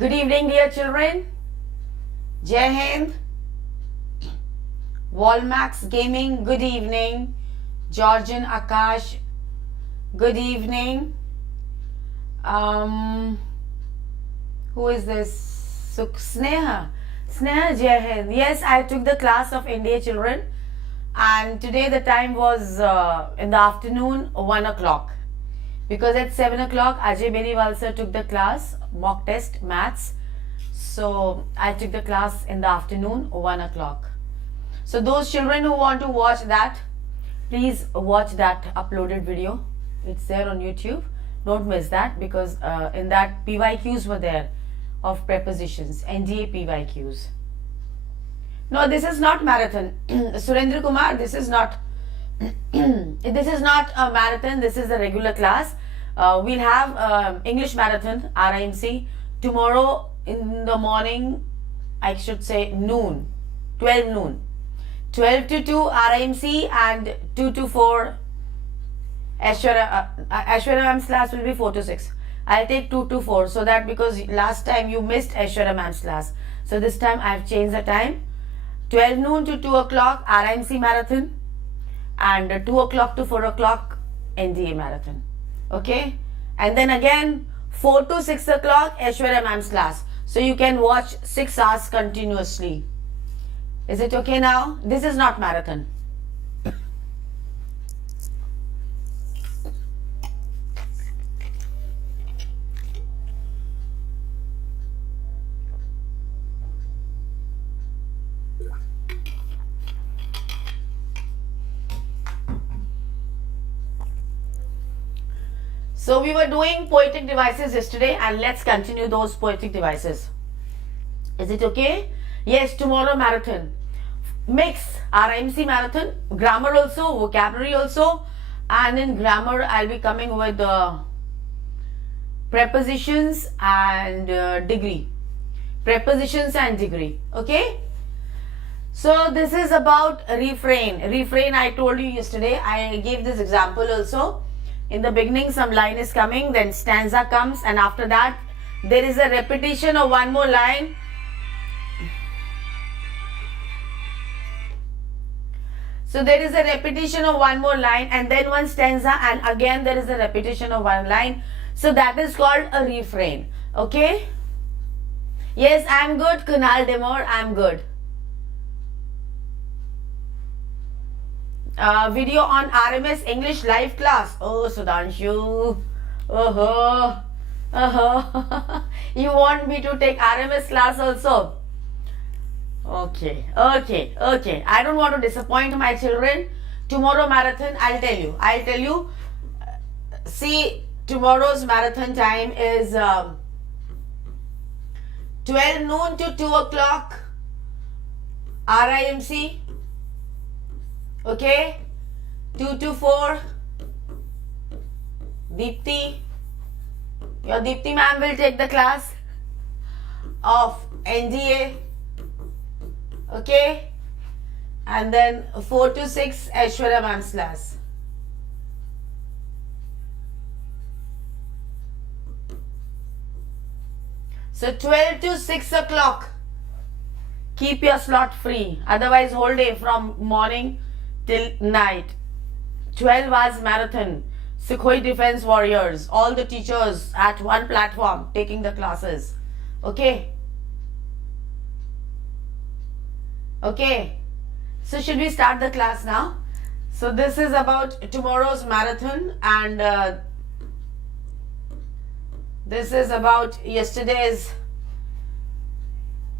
Good evening, dear children. Jai Hind. Walmax Gaming, good evening. Georgian Akash, good evening. Who is this? Sneha. Sneha, Jai Hind. Yes, I took the class of India children, and today the time was in the afternoon, 1 o'clock. Because at 7 o'clock, Ajay Beniwal sir took the class, mock test, maths. So I took the class in the afternoon, 1 o'clock. So those children who want to watch that, please watch that uploaded video. It's there on YouTube. Don't miss that, because in that PYQs were there of prepositions, NDA PYQs. No, this is not marathon. Surendra Kumar, this is not this is not a marathon. This is a regular class. We'll have English marathon, RIMC, tomorrow in the morning, I should say noon, 12 noon. 12 to 2 RIMC and 2 to 4 Aishwarya Mam's class will be 4 to 6. I'll take 2 to 4, so that, because last time you missed Aishwarya Mam's class. So this time I've changed the time. 12 noon to 2 o'clock RIMC marathon, and 2 o'clock to 4 o'clock NDA marathon. Okay? And then again 4 to 6 o'clock Aishwarya Mam's class. So you can watch 6 hours continuously. Is it okay now? This is not marathon. So we were doing poetic devices yesterday, and let's continue those poetic devices. Is it okay? Yes, tomorrow marathon. Mix RIMC marathon, grammar also, vocabulary also, and in grammar I'll be coming with prepositions and degree. Prepositions and degree. Okay? So this is about refrain. Refrain, I told you yesterday. I gave this example also. In the beginning some line is coming, then stanza comes, and after that there is a repetition of one more line. So there is a repetition of one more line, and then one stanza, and again there is a repetition of one line. So that is called a refrain. Okay? Yes, I am good. Kunal Demore, I am good. Video on RMS English live class. Oh, Sudhanshu. You want me to take RMS class also? Okay. I don't want to disappoint my children. Tomorrow marathon, I'll tell you. See, tomorrow's marathon time is 12 noon to 2 o'clock RIMC. Okay, 2 to 4 Deepti, your Deepti Mam will take the class of NDA. Okay, and then 4 to 6 Aishwarya Mam's class. So 12 to 6 o'clock, keep your slot free, otherwise whole day from morning till night. 12 hours marathon. Sukhoi Defense Warriors, all the teachers at one platform taking the classes. Okay? Okay. So should we start the class now? So this is about tomorrow's marathon, and this is about yesterday's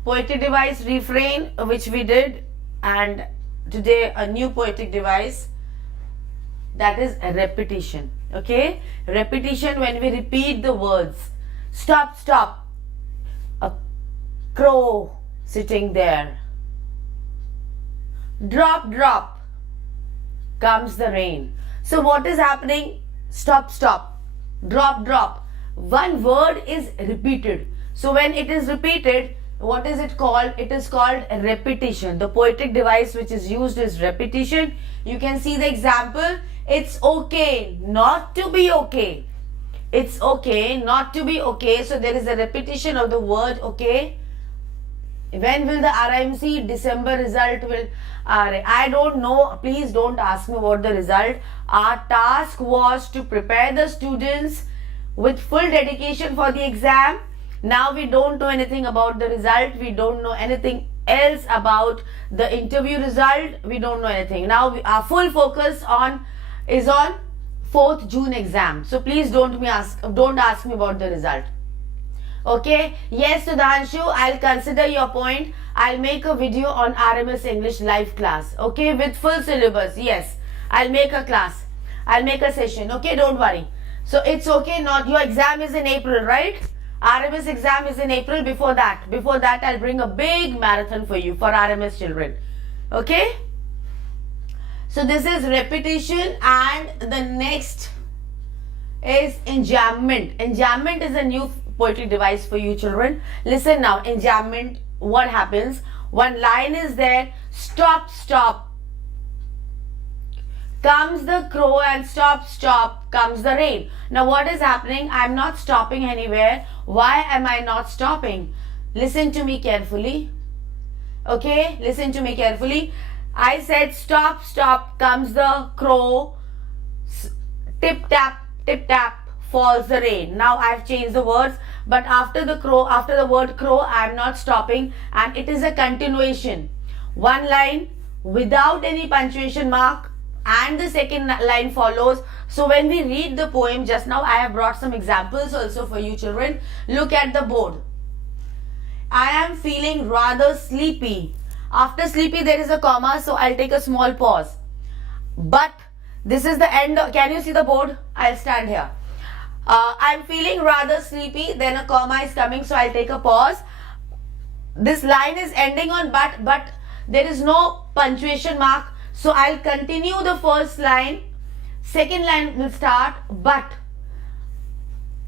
poetic device refrain, which we did, and today a new poetic device, that is a repetition. Okay, repetition, when we repeat the words. Stop, stop, a crow sitting there. Drop, drop, comes the rain. So what is happening? Stop, stop, drop, drop. One word is repeated. So when it is repeated, what is it called? It is called repetition. The poetic device which is used is repetition. You can see the example. It's okay not to be okay. It's okay not to be okay. So there is a repetition of the word okay. When will the RIMC December result will? I don't know. Please don't ask me about the result. Our task was to prepare the students with full dedication for the exam. Now we don't know anything about the result. We don't know anything else about the interview result. We don't know anything. Now our full focus is on 4th June exam. So please don't ask me about the result. Okay, yes, Sudhanshu, I'll consider your point. I'll make a video on RMS English live class. Okay, with full syllabus. Yes, I'll make a class. I'll make a session. Okay, don't worry. So it's okay. Not your exam is in April, right? RMS exam is in April. Before that, I'll bring a big marathon for you for RMS children. Okay. So this is repetition, and the next is enjambment. Enjambment is a new poetic device for you children. Listen now, enjambment, what happens? One line is there, stop, stop, comes the crow, and stop, stop, comes the rain. Now what is happening? I'm not stopping anywhere. Why am I not stopping? Listen to me carefully. Okay, listen to me carefully. I said stop, stop, comes the crow, tip tap, falls the rain. Now I've changed the words, but after the word crow, I'm not stopping, and it is a continuation. One line without any punctuation mark, and the second line follows. So when we read the poem just now, I have brought some examples also for you children. Look at the board. I am feeling rather sleepy. After sleepy there is a comma, so I'll take a small pause. But this is the end. Can you see the board? I'll stand here. I'm feeling rather sleepy, then a comma is coming, so I'll take a pause. This line is ending on but there is no punctuation mark, so I'll continue the first line. Second line will start, but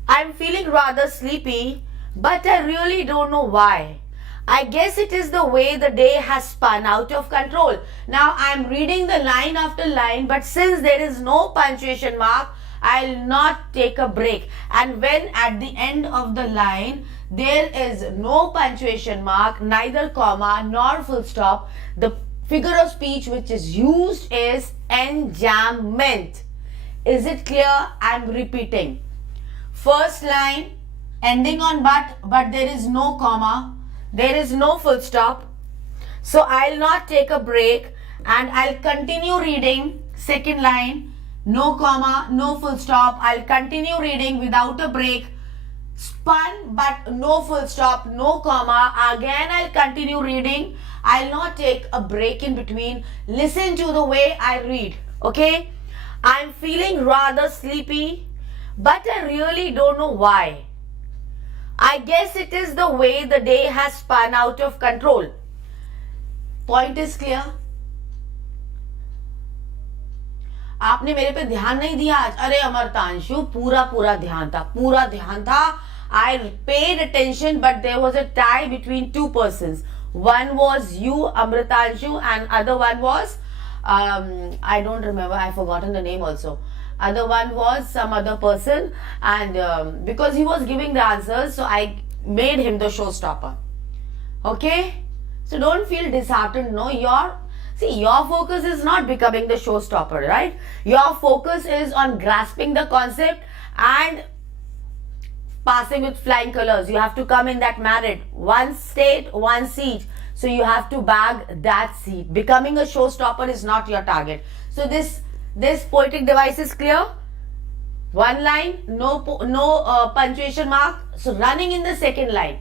I'm feeling rather sleepy, but I really don't know why. I guess it is the way the day has spun out of control. Now I'm reading the line after line, but since there is no punctuation mark, I'll not take a break. And when at the end of the line there is no punctuation mark, neither comma nor full stop, the figure of speech which is used is enjambment. Is it clear? I'm repeating. First line ending on but there is no comma, there is no full stop, so I'll not take a break and I'll continue reading. Second line, no comma, no full stop, I'll continue reading without a break. Spun but no full stop, no comma, again I'll continue reading. I'll not take a break in between. Listen to the way I read. Okay, I'm feeling rather sleepy, but I really don't know why. I guess it is the way the day has spun out of control. Point is clear? आपने मेरे पे ध्यान नहीं दिया आज. अरे अमरतांशु, पूरा ध्यान था. I paid attention, but there was a tie between two persons. One was you, Amritanshu, and other one was I don't remember. I've forgotten the name also. Other one was some other person, and because he was giving the answers, so I made him the showstopper. Okay, so don't feel disheartened. No, your focus is not becoming the showstopper, right? Your focus is on grasping the concept and passing with flying colors. You have to come in that merit. One state, one seat. So you have to bag that seat. Becoming a showstopper is not your target. So this poetic device is clear. One line, no punctuation mark. So running in the second line.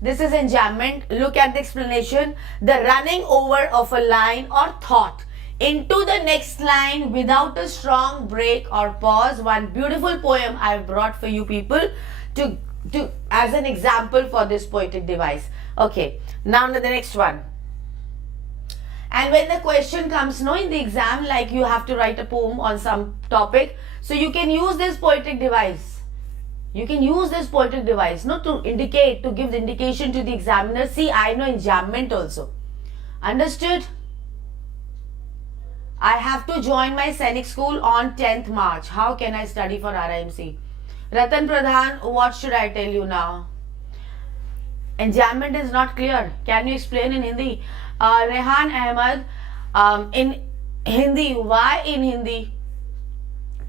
This is enjambment. Look at the explanation. The running over of a line or thought into the next line without a strong break or pause. One beautiful poem I've brought for you people to as an example for this poetic device. Okay, now the next one. And when the question comes in the exam, like you have to write a poem on some topic, so you can use this poetic device. You can use this poetic device to indicate, to give the indication to the examiner. See, I know enjambment also. Understood? I have to join my scenic school on 10th March. How can I study for RIMC? Ratan Pradhan, what should I tell you now? Enjambment is not clear. Can you explain in Hindi? Rehan Ahmed, in Hindi. Why in Hindi?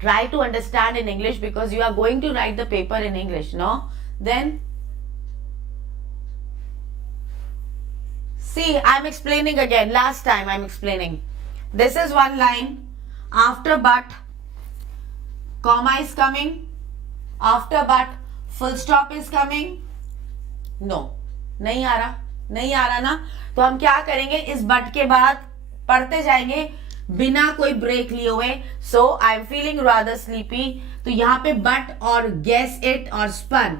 Try to understand in English because you are going to write the paper in English, no? Then, see, I'm explaining again. Last time I'm explaining. This is one line. After but, comma is coming. After but, full stop is coming. No, नहीं आ रहा ना. तो हम क्या करेंगे, इस but के बाद पढ़ते जाएंगे बिना कोई ब्रेक लिए हुए. So I am feeling rather sleepy. तो यहाँ पे बट और गेस इट और स्पन,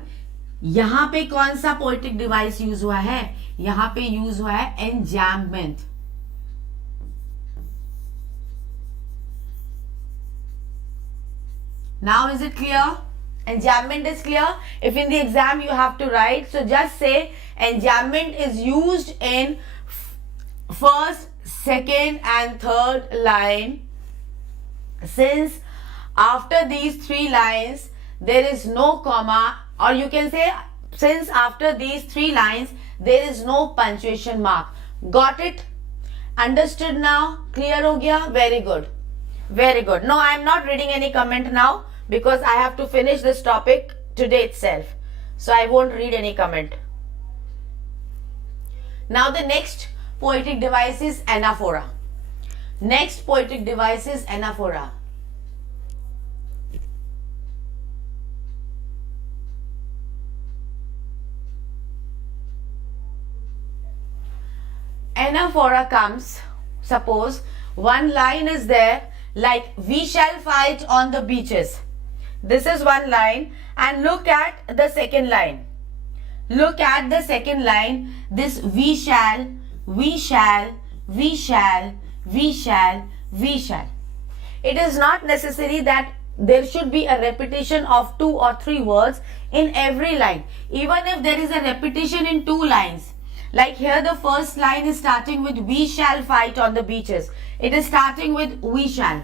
यहाँ पे कौन सा पोएटिक डिवाइस यूज हुआ है? यहाँ पे यूज हुआ है एंजैम्पमेंट. Now is it clear? Enjambment is clear. If in the exam you have to write, so just say enjambment is used in first, second and third line. Since after these three lines there is no comma, or you can say since after these three lines there is no punctuation mark. Got it? Understood now? Clear ho gaya? Very good. Very good. No, I am not reading any comment now because I have to finish this topic today itself. So I won't read any comment. Now the next poetic device is anaphora. Next poetic device is anaphora. Anaphora comes, suppose one line is there like we shall fight on the beaches. This is one line, and look at the second line. Look at the second line. This we shall, we shall, we shall, we shall, we shall. It is not necessary that there should be a repetition of 2 or 3 words in every line. Even if there is a repetition in 2 lines, like here the first line is starting with we shall fight on the beaches. It is starting with we shall.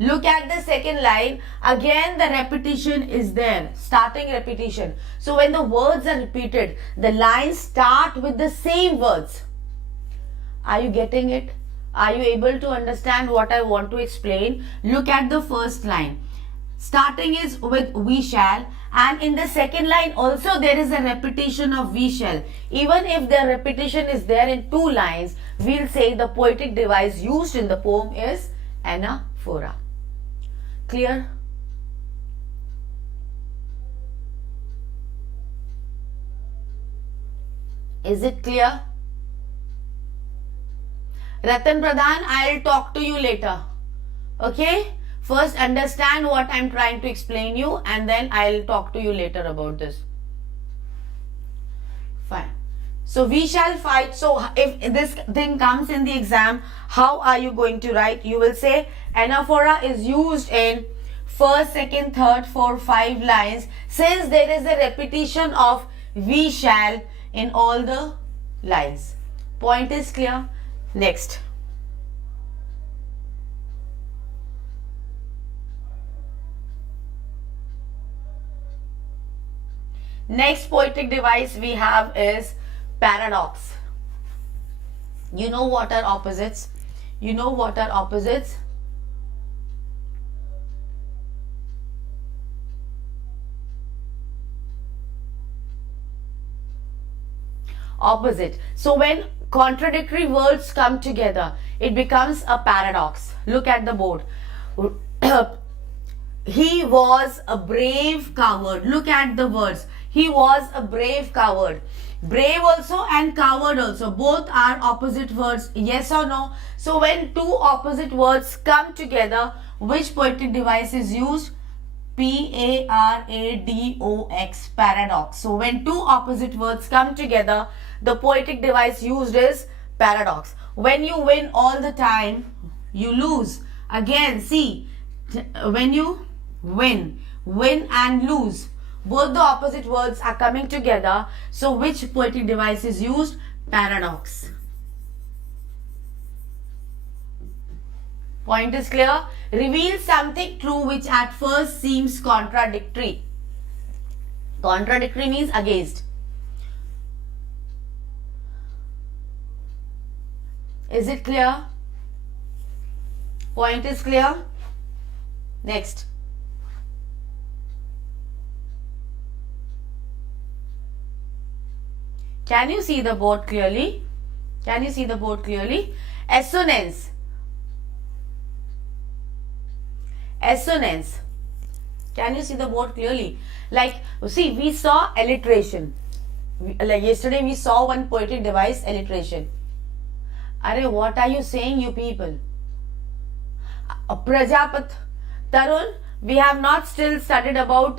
Look at the second line. Again the repetition is there. Starting repetition. So when the words are repeated, the lines start with the same words. Are you getting it? Are you able to understand what I want to explain? Look at the first line. Starting is with we shall, and in the second line also there is a repetition of we shall. Even if the repetition is there in 2 lines, we'll say the poetic device used in the poem is anaphora. Clear? Is it clear? Ratan Pradhan, I'll talk to you later. Okay? First understand what I'm trying to explain you, and then I'll talk to you later about this. Fine. So we shall fight. So if this thing comes in the exam, how are you going to write? You will say anaphora is used in first, second, third, 4, 5 lines, since there is a repetition of we shall in all the lines. Point is clear? Next. Next poetic device we have is paradox. You know what are opposites? You know what are opposites? Opposite. So when contradictory words come together, it becomes a paradox. Look at the board. He was a brave coward. Look at the words. He was a brave coward. Brave also and coward also. Both are opposite words. Yes or no? So when 2 opposite words come together, which poetic device is used? P-A-R-A-D-O-X. Paradox. So when 2 opposite words come together, the poetic device used is paradox. When you win all the time, you lose. Again, see, when you win and lose, both the opposite words are coming together. So which poetic device is used? Paradox. Point is clear? Reveal something true which at first seems contradictory. Contradictory means against. Is it clear? Point is clear? Next. Can you see the board clearly? Can you see the board clearly? Assonance. Assonance. Can you see the board clearly? Like, see, we saw alliteration. Like yesterday we saw one poetic device, alliteration. Arey, what are you saying, you people? Prajapat. Tarun, we have not still studied about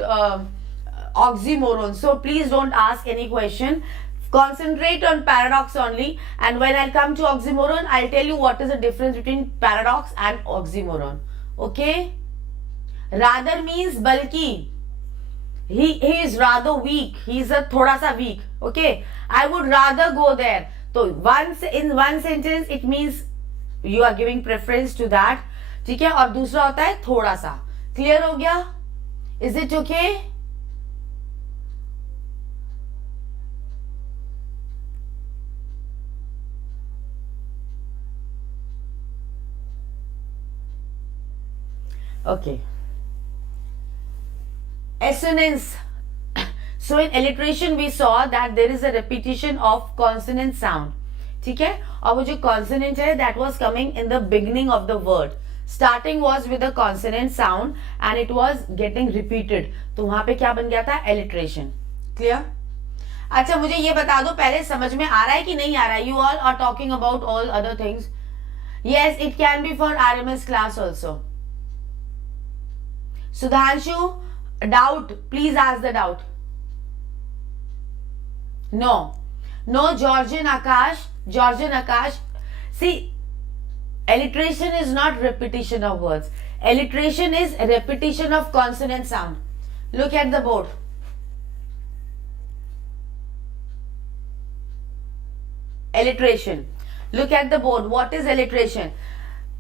oxymoron. So please don't ask any question. Concentrate on paradox only, and when I come to oxymoron, I'll tell you what is the difference between paradox and oxymoron. Okay? Rather means balki. He is rather weak. He is a thoda sa weak. Okay? I would rather go there. So in one sentence it means you are giving preference to that. ठीक है? और दूसरा होता है थोड़ा सा. Clear हो गया? Is it okay? Okay. Assonance. So in alliteration we saw that there is a repetition of consonant sound. ठीक है? और वो जो consonant है that was coming in the beginning of the word. Starting was with a consonant sound and it was getting repeated. तो वहां पे क्या बन गया था? Alliteration. Clear? अच्छा, मुझे ये बता दो पहले, समझ में आ रहा है कि नहीं आ रहा है? You all are talking about all other things. Yes, it can be for RMS class also. Sudhanshu, doubt, please ask the doubt. No, Georgian Akash. See, alliteration is not repetition of words. Alliteration is repetition of consonant sound. Look at the board. Alliteration. Look at the board. What is alliteration?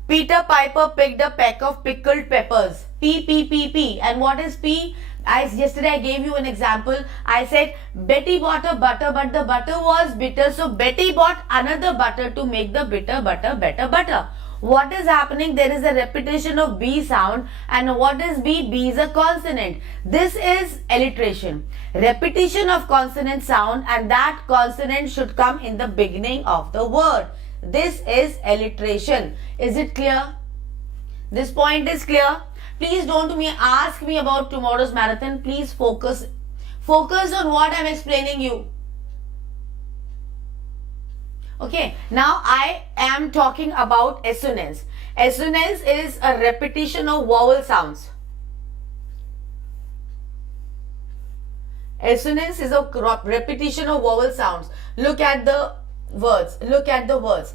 Peter Piper picked a peck of pickled peppers. P. And what is P? Yesterday I gave you an example. I said Betty bought a butter, but the butter was bitter. So Betty bought another butter to make the bitter butter better butter. What is happening? There is a repetition of B sound. And what is B? B is a consonant. This is alliteration. Repetition of consonant sound, and that consonant should come in the beginning of the word. This is alliteration. Is it clear? This point is clear? Please don't ask me about tomorrow's marathon. Please focus on what I'm explaining you. Okay, now I am talking about assonance. Assonance is a repetition of vowel sounds. Assonance is a repetition of vowel sounds. Look at the words.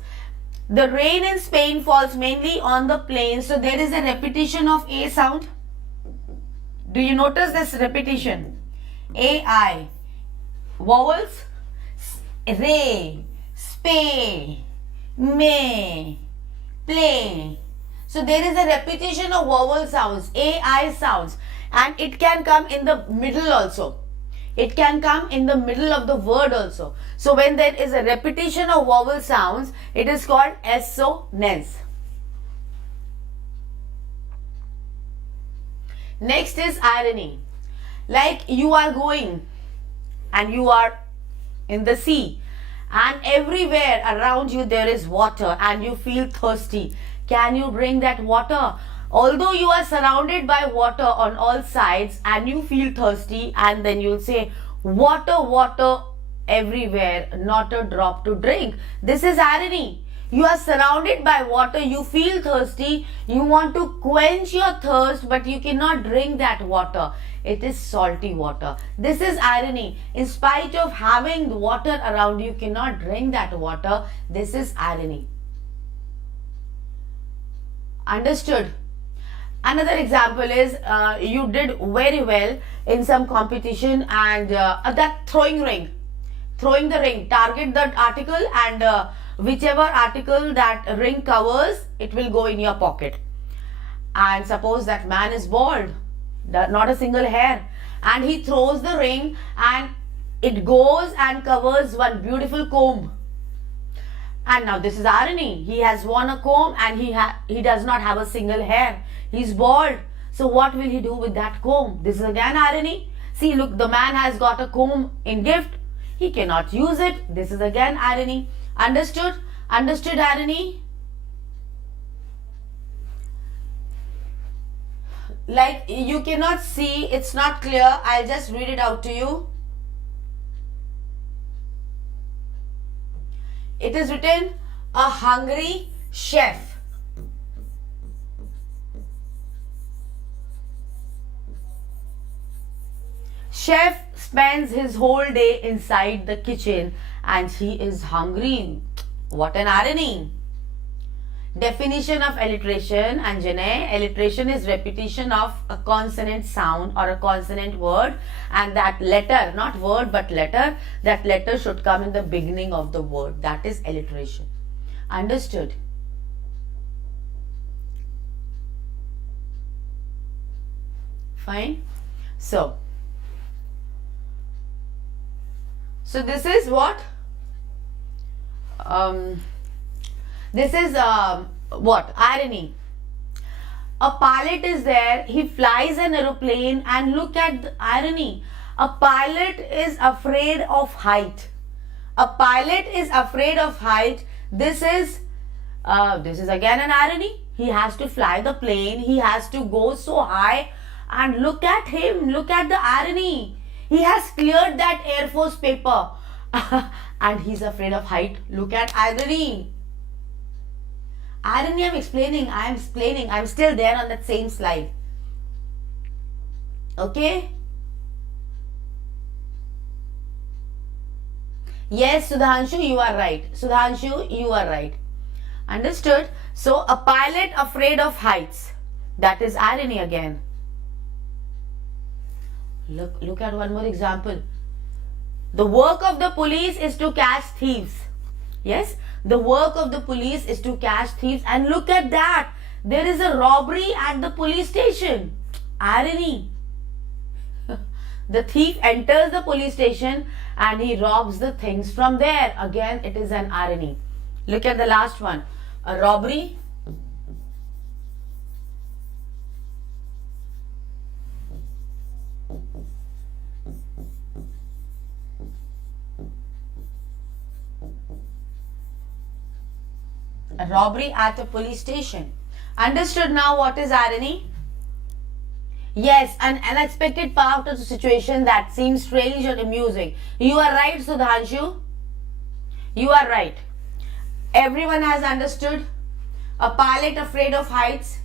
The rain in Spain falls mainly on the plains. So there is a repetition of A sound. Do you notice this repetition? A-I. Vowels. Re, spe, me, play. So there is a repetition of vowel sounds. A-I sounds. And it can come in the middle also. It can come in the middle of the word also. So when there is a repetition of vowel sounds, it is called assonance. Next is irony. Like you are going and you are in the sea and everywhere around you there is water and you feel thirsty. Can you drink that water? Although you are surrounded by water on all sides and you feel thirsty, and then you'll say water everywhere, not a drop to drink. This is irony. You are surrounded by water, you feel thirsty, you want to quench your thirst, but you cannot drink that water. It is salty water. This is irony. In spite of having water around you, cannot drink that water. This is irony. Understood? Another example is you did very well in some competition and that throwing the ring, target that article and whichever article that ring covers, it will go in your pocket. And suppose that man is bald. not a single hair. And he throws the ring and it goes and covers one beautiful comb. And now this is irony. He has worn a comb and he does not have a single hair. He's bald. So what will he do with that comb? This is again irony. See, look, the man has got a comb in gift. He cannot use it. This is again irony. Understood? Understood irony? Like, you cannot see, it's not clear. I'll just read it out to you. It is written, a hungry chef. Chef spends his whole day inside the kitchen and he is hungry. What an irony. Definition of alliteration, Anjane. Alliteration is repetition of a consonant sound or a consonant word, and that letter, not word but letter, that letter should come in the beginning of the word. That is alliteration. Understood? Fine. So this is what? This is what? Irony. A pilot is there, he flies an aeroplane, and look at the irony. A pilot is afraid of height. A pilot is afraid of height. This is again an irony. He has to fly the plane, he has to go so high, and look at him, look at the irony. He has cleared that Air Force paper and he's afraid of height. Look at irony. Irony, I'm explaining, I'm still there on that same slide. Okay? Yes, Sudhanshu, you are right. Sudhanshu, you are right. Understood? So, a pilot afraid of heights. That is irony again. Look at one more example. The work of the police is to catch thieves. Yes, the work of the police is to catch thieves, and look at that. There is a robbery at the police station. Irony. The thief enters the police station and he robs the things from there. Again, it is an irony. Look at the last one. A robbery. A robbery at a police station. Understood now what is irony? Yes, an unexpected part of the situation that seems strange or amusing. You are right, Sudhanshu. You are right. Everyone has understood. A pilot afraid of heights.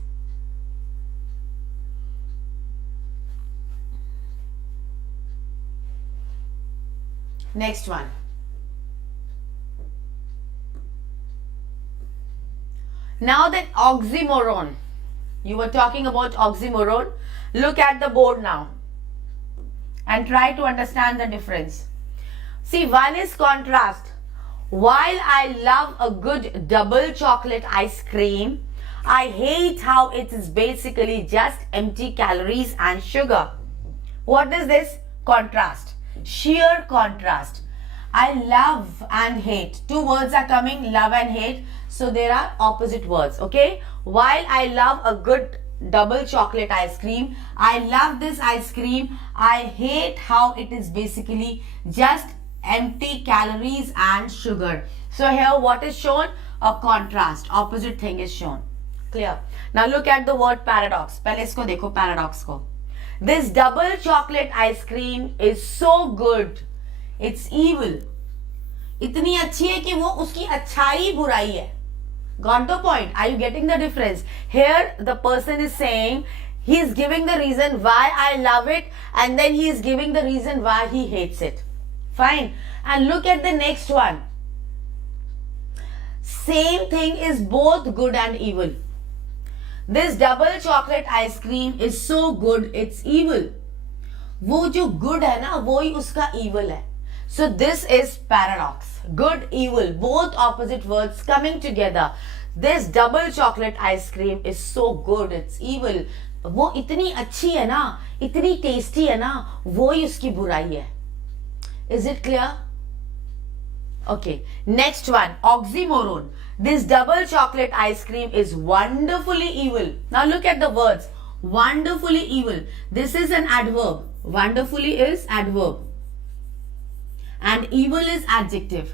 Next one. Now that oxymoron, you were talking about oxymoron. Look at the board now and try to understand the difference. See, one is contrast. While I love a good double chocolate ice cream, I hate how it is basically just empty calories and sugar. What is this? Contrast. Sheer contrast. I love and hate. Two words are coming, love and hate. So there are opposite words, okay? While I love a good double chocolate ice cream, I love this ice cream. I hate how it is basically just empty calories and sugar. So here what is shown? A contrast. Opposite thing is shown. Clear? Now look at the word paradox. पहले इसको देखो paradox को. This double chocolate ice cream is so good. It's evil. इतनी अच्छी है कि वो उसकी अच्छाई बुराई है. Got the point? Are you getting the difference? Here the person is saying, he is giving the reason why I love it, and then he is giving the reason why he hates it. Fine. And look at the next one. Same thing is both good and evil. This double chocolate ice cream is so good, it's evil. वो जो good है ना, वो ही उसका evil है. So this is paradox. Good, evil, both opposite words coming together. This double chocolate ice cream is so good, it's evil. वो इतनी अच्छी है ना, इतनी टेस्टी है ना, वो ही उसकी बुराई है. Is it clear? Okay, next one, oxymoron. This double chocolate ice cream is wonderfully evil. Now look at the words. Wonderfully evil. This is an adverb. Wonderfully is adverb. And evil is adjective.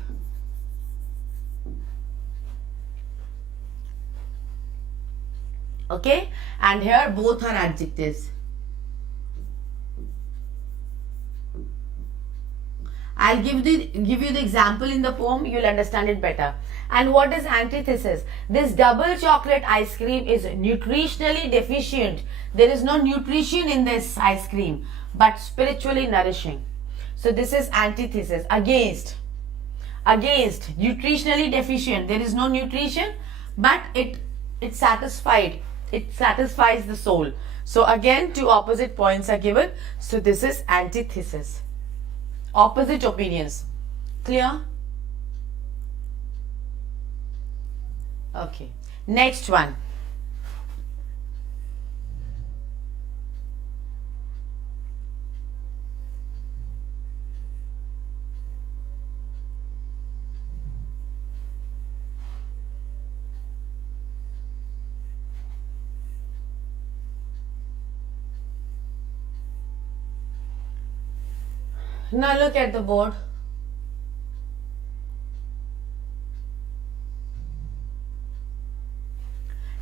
Okay? And here both are adjectives. I'll give you the example in the poem, you'll understand it better. And what is antithesis? This double chocolate ice cream is nutritionally deficient. There is no nutrition in this ice cream, but spiritually nourishing. So this is antithesis. Against, nutritionally deficient. There is no nutrition, but it satisfies the soul. So again, two opposite points are given. So this is antithesis. Opposite opinions. Clear? Okay. Next one. Now look at the board.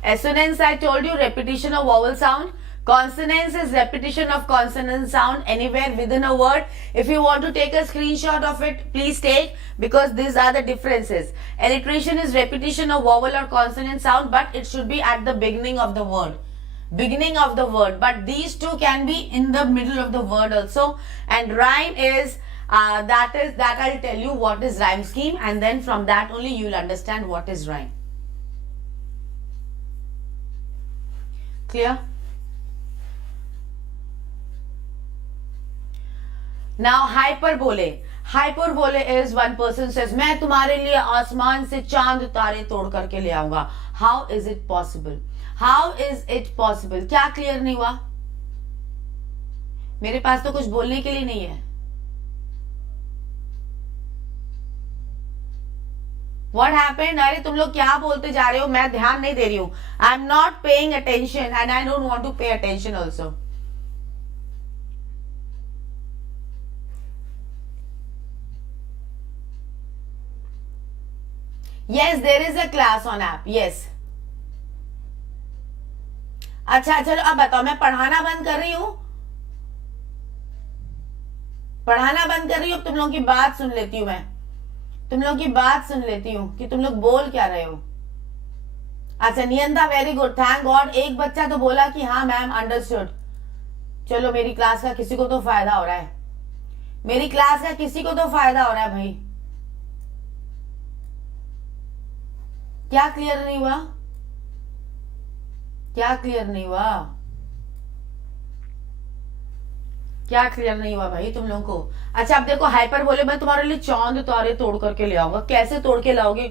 Assonance, I told you, repetition of vowel sound. Consonance is repetition of consonant sound anywhere within a word. If you want to take a screenshot of it, please take, because these are the differences. Alliteration is repetition of vowel or consonant sound, but it should be at the beginning of the word. But these two can be in the middle of the word also. And rhyme is that I'll tell you what is rhyme scheme, and then from that only you will understand what is rhyme. Clear? Now hyperbole. Hyperbole is one person says, मैं तुम्हारे लिए आसमान से चांद तारे तोड़ करके ले आऊंगा. How is it possible? How is it possible? क्या क्लियर नहीं हुआ? मेरे पास तो कुछ बोलने के लिए नहीं है. What happened? अरे तुम लोग क्या बोलते जा रहे हो? मैं ध्यान नहीं दे रही हूं. I am not paying attention and I don't want to pay attention also. Yes, there is a class on app. Yes. अच्छा चलो अब बताओ, मैं पढ़ाना बंद कर रही हूं. अब तुम लोगों की बात सुन लेती हूं. मैं तुम लोगों की बात सुन लेती हूं कि तुम लोग बोल क्या रहे हो. अच्छा नियंता, वेरी गुड, थैंक गॉड. एक बच्चा तो बोला कि हाँ मैम अंडरस्टूड. चलो मेरी क्लास का किसी को तो फायदा हो रहा है. भाई. क्या क्लियर नहीं हुआ? क्या क्लियर नहीं हुआ भाई तुम लोगों को? अच्छा अब देखो, हाइपर बोले मैं तुम्हारे लिए चांद तारे तोड़ करके ले आऊंगा. कैसे तोड़ के लाओगे?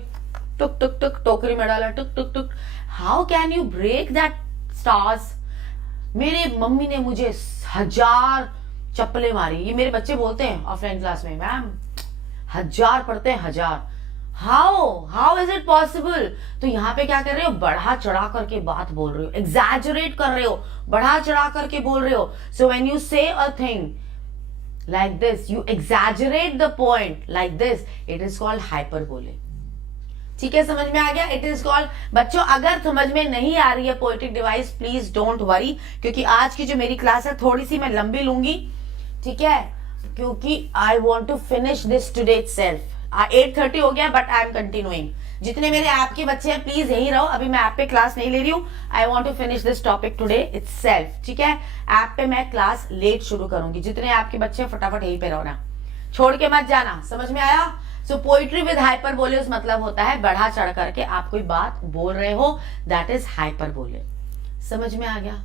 टुक टुक टुक, टोकरी में डाला, टुक टुक टुक. How can you break that stars? मेरे मम्मी ने मुझे 1000 चप्पलें मारी. ये मेरे बच्चे बोलते हैं ऑफलाइन क्लास में, मैम 1000 पढ़ते हैं, 1000. How is it possible? तो यहाँ पे क्या कर रहे हो? बढ़ा चढ़ा करके बात बोल रहे हो, एग्जैजरेट कर रहे हो, बढ़ा चढ़ा करके बोल रहे हो. सो व्हेन यू से a thing like this, you exaggerate the point like this, it is called hyperbole. ठीक है, समझ में आ गया? It is called. बच्चों अगर समझ में नहीं आ रही है poetic device, please don't worry, क्योंकि आज की जो मेरी क्लास है थोड़ी सी मैं लंबी लूंगी. ठीक है, क्योंकि I want to finish this today itself. 8:30 हो गया, बट आई एम कंटिन्यूइंग. जितने मेरे ऐप के बच्चे हैं प्लीज यही रहो. अभी मैं ऐप पे क्लास नहीं ले रही हूँ. I want to finish this topic today itself. ठीक है, ऐप पे मैं क्लास लेट शुरू करूंगी. जितने ऐप के बच्चे फटाफट यहीं पे रहो ना, छोड़ के मत जाना. समझ में आया? सो पोइट्री विद हाइपरबोले मतलब होता है बढ़ा चढ़ करके आप कोई बात बोल रहे हो, दैट इज हाइपरबोले. समझ में आ गया?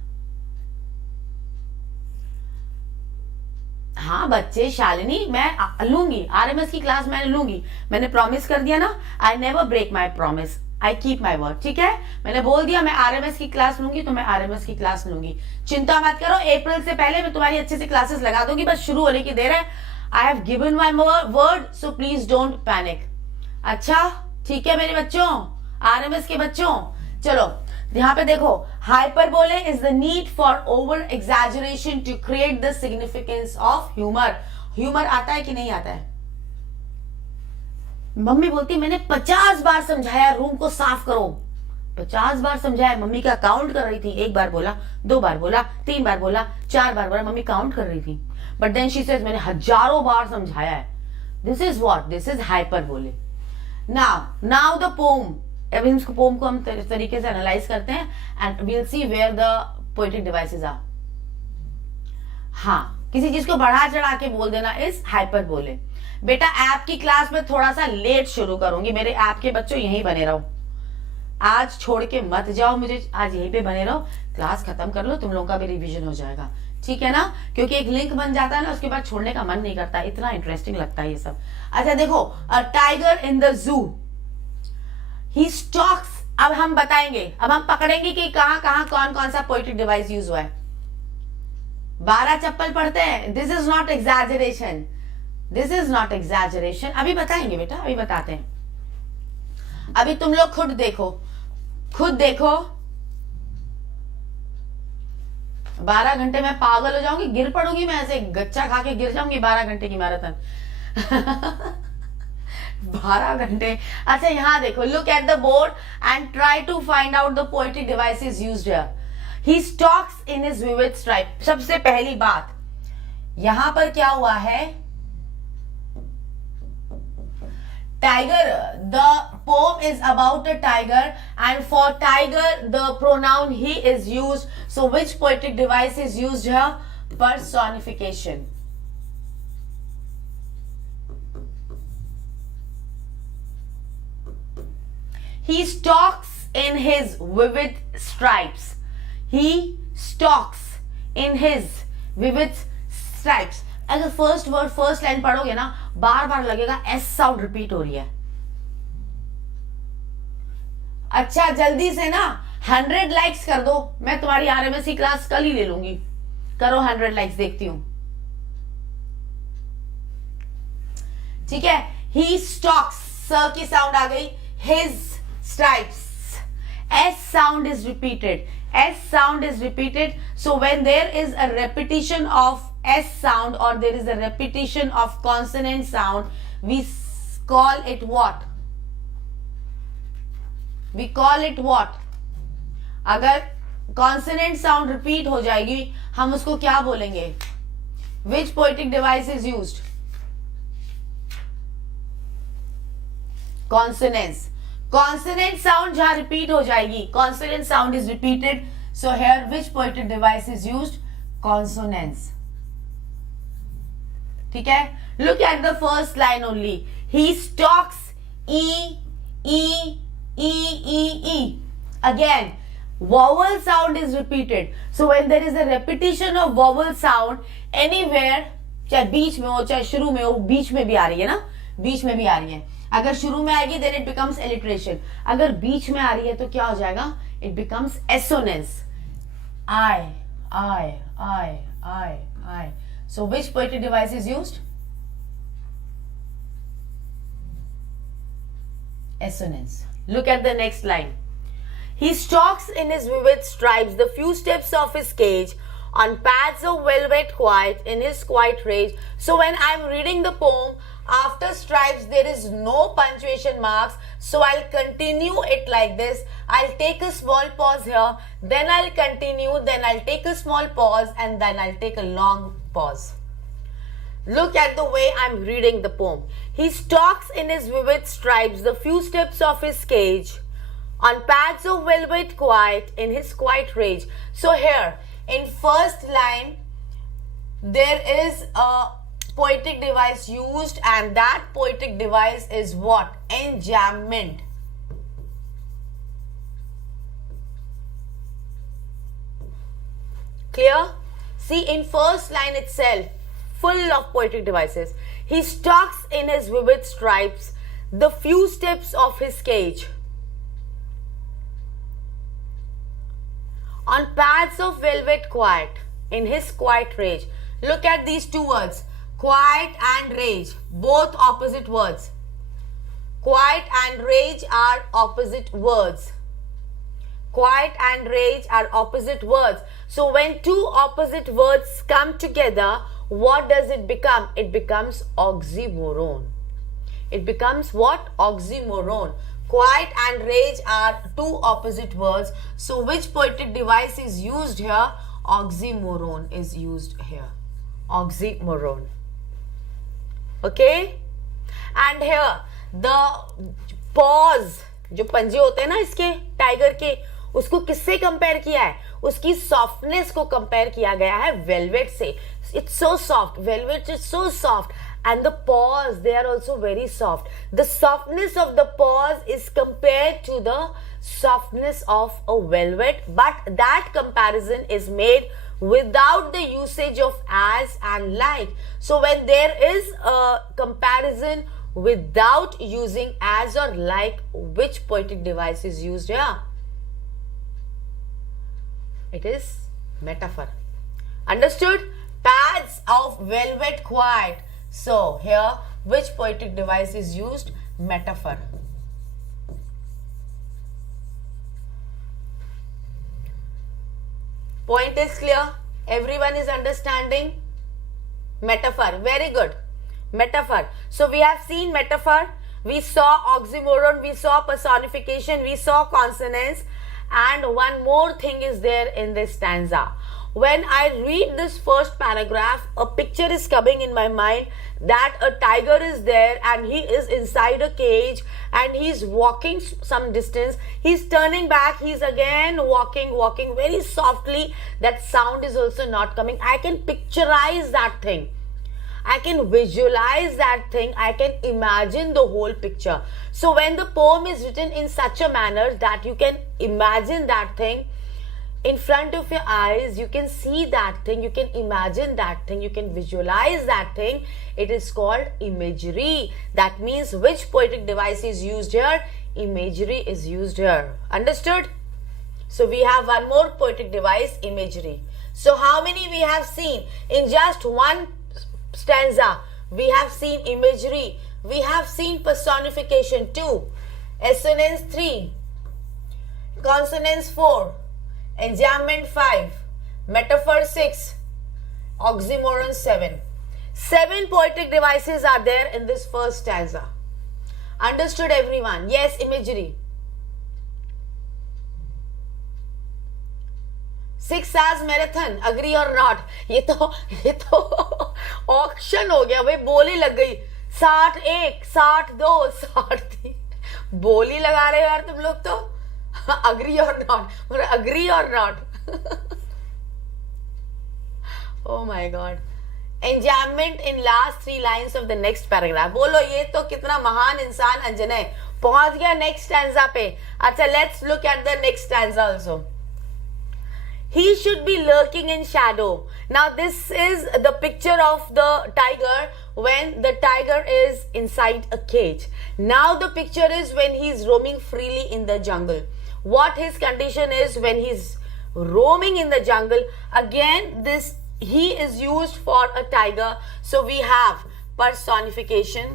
हाँ बच्चे, शालिनी मैं लूंगी, आरएमएस की क्लास मैं लूंगी. मैंने प्रॉमिस कर दिया ना, I never break my promise. I keep my word, ठीक है। मैंने बोल दिया मैं आरएमएस की क्लास लूंगी तो मैं आरएमएस की क्लास लूंगी, चिंता मत करो, अप्रैल से पहले मैं तुम्हारी अच्छे से क्लासेस लगा दूंगी, बस शुरू होने की देर है। I have given my word, so please don't panic. अच्छा ठीक है मेरे बच्चों, आरएमएस के बच्चों, चलो यहाँ पे देखो, hyperbole is the need for over exaggeration to create the significance of humour. Humour आता है कि नहीं आता है? मम्मी बोलती मैंने 50 बार समझाया रूम को साफ करो, 50 बार समझाया। मम्मी क्या काउंट कर रही थी, 1 बार बोला, 2 बार बोला, 3 बार बोला, 4 बार बोला, मम्मी काउंट कर रही थी। बट देन शी सेज मैंने हजारों बार समझाया है। This is what, this is hyperbole. Now the pome, अब इसको पोम को हम तरीके से एनालाइज करते हैं and we'll see where the poetic devices are. हाँ, किसी चीज को बढ़ा चढ़ा के बोल देना इज हाइपरबोले। बेटा ऐप की क्लास में थोड़ा सा लेट शुरू करूंगी, मेरे ऐप के बच्चों यहीं बने रहो, आज छोड़ के मत जाओ मुझे, आज यहीं पे बने रहो, क्लास खत्म कर लो, तुम लोगों का भी रिवीजन हो जाएगा, ठीक है ना। क्योंकि एक लिंक बन जाता है ना, उसके बाद छोड़ने का मन नहीं करता, इतना इंटरेस्टिंग लगता है ये सब। अच्छा देखो, a tiger in the zoo, he stocks, अब हम बताएंगे, अब हम पकड़ेंगे कि कहां कहां कौन कौन सा पोएटिक डिवाइस यूज हुआ है। 12 चप्पल पढ़ते हैं, this is not exaggeration, this is not exaggeration. अभी बताएंगे बेटा, अभी बताते हैं, अभी तुम लोग खुद देखो, खुद देखो। 12 घंटे में पागल हो जाऊंगी, गिर पड़ूंगी मैं, ऐसे गच्चा खा के गिर जाऊंगी 12 घंटे की मैराथन। 12 घंटे। अच्छा यहां देखो, look at the board and try to find out the poetic devices used here. He stalks in his vivid stripe. सबसे पहली बात, यहां पर क्या हुआ है, tiger, the poem is about a tiger and for tiger the pronoun he is used, so which poetic device is used here? Personification. He stalks in his vivid stripes, he stalks in his vivid stripes। अगर first word first line पढ़ोगे ना, बार बार लगेगा S sound repeat हो रही है। अच्छा जल्दी से ना 100 लाइक्स कर दो, मैं तुम्हारी आरएमएस की क्लास कल ही ले लूंगी, करो 100 लाइक्स, देखती हूं, ठीक है। ही स्टॉक्स, स की साउंड आ गई, his stripes, S sound is repeated, S sound is repeated, so when there is a repetition of S sound or there is a repetition of consonant sound, we call it what? We call it what? अगर consonant sound repeat हो जाएगी, हम उसको क्या बोलेंगे? Which poetic device is used? Consonance. Consonant sound जहां repeat हो जाएगी, consonant sound is repeated, so here which poetic device is used? Consonance. ठीक है, look at the first line only. He stalks, e e e e e. Again vowel sound is repeated, so when there is a repetition of vowel sound anywhere, चाहे बीच में हो चाहे शुरू में हो, बीच में भी आ रही है ना, बीच में भी आ रही है, अगर शुरू में आएगी देन इट बिकम्स alliteration, अगर बीच में आ रही है तो क्या हो जाएगा, it becomes assonance, I I I I I। So which poetic device is used? Assonance. Look at the next line. He stalks in his vivid stripes the few steps of his cage on paths of velvet quiet in his quiet rage. So when I'm reading the poem, after stripes there is no punctuation marks, so I'll continue it like this. I'll take a small pause here, then I'll continue, then I'll take a small pause, and then I'll take a long pause. Look at the way I'm reading the poem. He stalks in his vivid stripes the few steps of his cage on paths of velvet quiet in his quiet rage. So here in first line there is a poetic device used, and that poetic device is what? Enjambment. Clear? See, in first line itself, full of poetic devices. He stalks in his vivid stripes the few steps of his cage. On paths of velvet quiet, in his quiet rage. Look at these two words, quiet and rage, both opposite words. Quiet and rage are opposite words. Quiet and rage are opposite words. So when two opposite words come together, what does it become? It becomes oxymoron. It becomes what? Oxymoron. Quiet and rage are two opposite words. So which poetic device is used here? Oxymoron is used here. Oxymoron. Okay? And here the pause, जो पंजे होते हैं ना इसके tiger के, उसको किससे compare किया है? उसकी सॉफ्टनेस को कंपेयर किया गया है वेलवेट से. It's so soft, velvet is so soft. And the paws, they are also very soft. The softness of the paws is compared to the softness of a velvet, but that comparison is made without the usage of as and like. So when there is a comparison without using as or like, which poetic device is used here? It is metaphor. Understood? Paths of velvet quiet. So here, which poetic device is used? Metaphor. Point is clear? Everyone is understanding? Metaphor. Very good. Metaphor. So we have seen metaphor, we saw oxymoron, we saw personification, we saw consonance, and one more thing is there in this stanza. When I read this first paragraph, a picture is coming in my mind that a tiger is there and he is inside a cage and he's walking some distance. He's turning back, he's again walking very softly. That sound is also not coming. I can picturize that thing. I can visualize that thing. I can imagine the whole picture. So when the poem is written in such a manner that you can imagine that thing in front of your eyes, you can see that thing, you can imagine that thing, you can visualize that thing, it is called imagery. That means which poetic device is used here? Imagery is used here. Understood? So we have one more poetic device, imagery. So how many we have seen? In just one stanza, we have seen imagery, we have seen personification 2, assonance 3, consonance 4, enjambment 5, metaphor 6, oxymoron 7. 7 poetic devices are there in this first stanza. Understood everyone? Yes, imagery. 6 hours marathon, agree or not? ये तो auction हो गया भाई, बोली लग गई. 61, 62, 63 बोली लगा रहे हो यार तुम लोग तो. Agree or not? Agree or not? Oh my God. Enjambment in last 3 lines of the next paragraph. बोलो ये तो कितना महान इंसान अंजन है, पहुंच गया next stanza पे. अच्छा, let's look at the next stanza also. He should be lurking in shadow. Now this is the picture of the tiger when the tiger is inside a cage. Now the picture is when he is roaming freely in the jungle. What his condition is when he's roaming in the jungle. Again, this he is used for a tiger. So we have personification,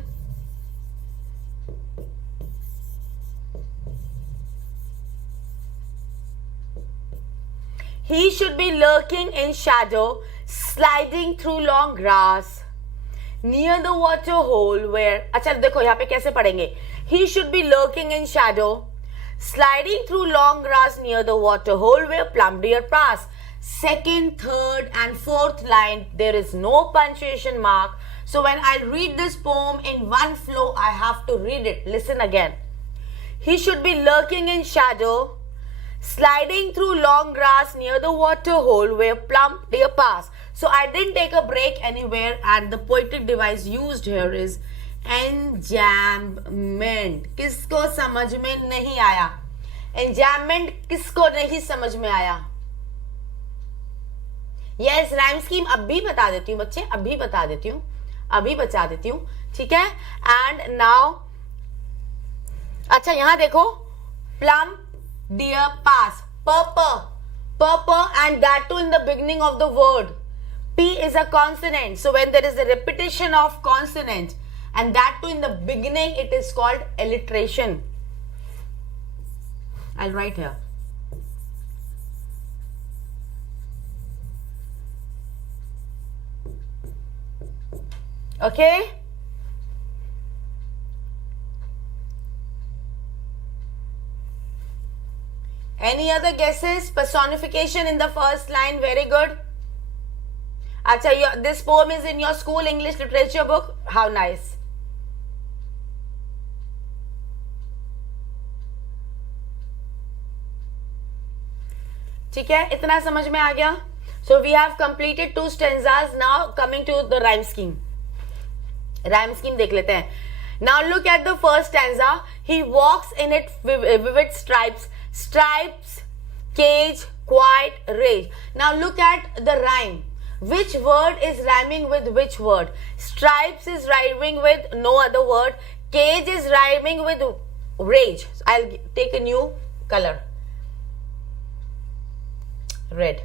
he should be lurking in shadow, sliding through long grass, near the water hole where, अच्छा देखो यहाँ पे कैसे पढ़ेंगे. He should be lurking in shadow, sliding through long grass near the water hole where plump deer pass. Second, third and fourth line, there is no punctuation mark. So when I read this poem in one flow, I have to read it. Listen again. He should be lurking in shadow, sliding through long grass near the water hole where plump deer pass. So I didn't take a break anywhere, and the poetic device used here is enjambment. किसको समझ में नहीं आया? Enjambment किसको नहीं समझ में आया? Yes, rhyme scheme अभी बता देती हूँ बच्चे, अभी बता देती हूँ, ठीक है? And now, अच्छा यहाँ देखो, plump deer pass, and that too in the beginning of the word. P is a consonant. So when there is a repetition of consonant and that too in the beginning, it is called alliteration. I'll write here. Okay? Any other guesses? Personification in the first line, very good. Acha, this poem is in your school English literature book. How nice. ठीक है, इतना समझ में आ गया? So we have completed 2 stanzas. Now coming to the rhyme scheme. Rhyme scheme देख लेते हैं. Now look at the first stanza. He walks in it vivid stripes. Stripes, cage, quiet, rage. Now look at the rhyme. Which word is rhyming with which word? Stripes is rhyming with no other word. Cage is rhyming with rage. So I'll take a new color. Red.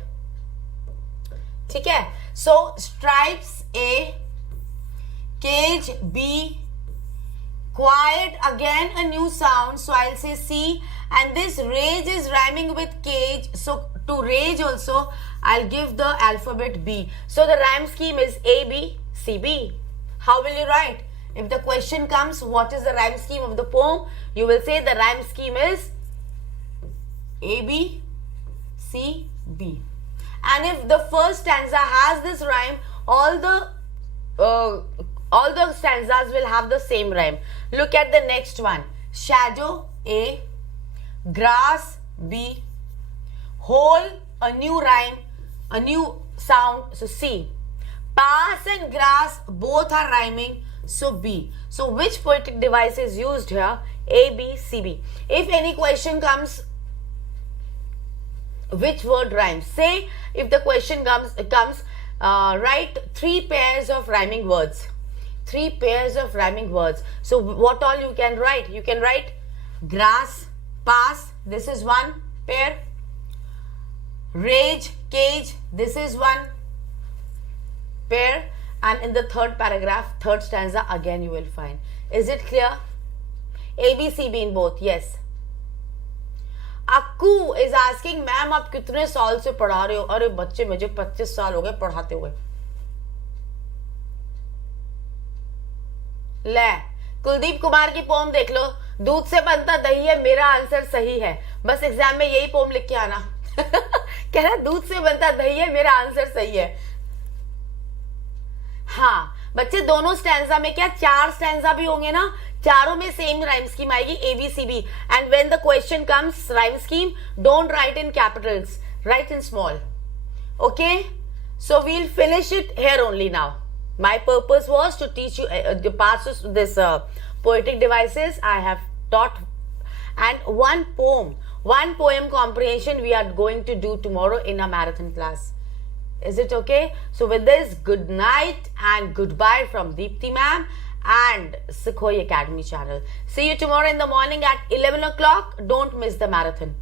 ठीक है? So stripes A, cage B, quiet again a new sound. So I'll say C. And this rage is rhyming with cage. So to rage also, I'll give the alphabet B. So the rhyme scheme is A, B, C, B. How will you write? If the question comes, what is the rhyme scheme of the poem? You will say the rhyme scheme is A, B, C, B. And if the first stanza has this rhyme, all the stanzas will have the same rhyme. Look at the next one. Shadow A, grass B, hole a new rhyme, a new sound, so C. Pass and grass both are rhyming, so B. So which poetic device is used here? A, B, C, B. If any question comes, which word rhymes? Say if the question comes, write 3 pairs of rhyming words. 3 pairs of rhyming words. So what all you can write? You can write grass, pass, this is 1 pair. Rage, cage, this is 1 pair. And in the third paragraph, third stanza, again you will find. Is it clear? A, B, C, B in both. Yes. Akku is asking, ma'am, आप कितने साल से पढ़ा रहे हो? अरे बच्चे, मुझे 25 साल हो गए पढ़ाते हुए. ले, कुलदीप कुमार की पोम देख लो. दूध से बनता दही है, मेरा आंसर सही है. बस एग्जाम में यही पोम लिख के आना. कह रहा दूध से बनता दही है, मेरा आंसर सही है. हाँ बच्चे, दोनों स्टैंजा में क्या 4 स्टैंजा भी होंगे ना, चारों में सेम राइम स्कीम आएगी, A, B, C, B. And when the question comes rhyme scheme, don't write in capitals, write in small. Okay, so we'll finish it here only now. My purpose was to teach you the parts of this poetic devices I have taught, and one poem comprehension we are going to do tomorrow in a marathon class. Is it okay? So with this, good night and goodbye from Deepti Mam and Sukhoi Academy channel. See you tomorrow in the morning at 11 o'clock. Don't miss the marathon.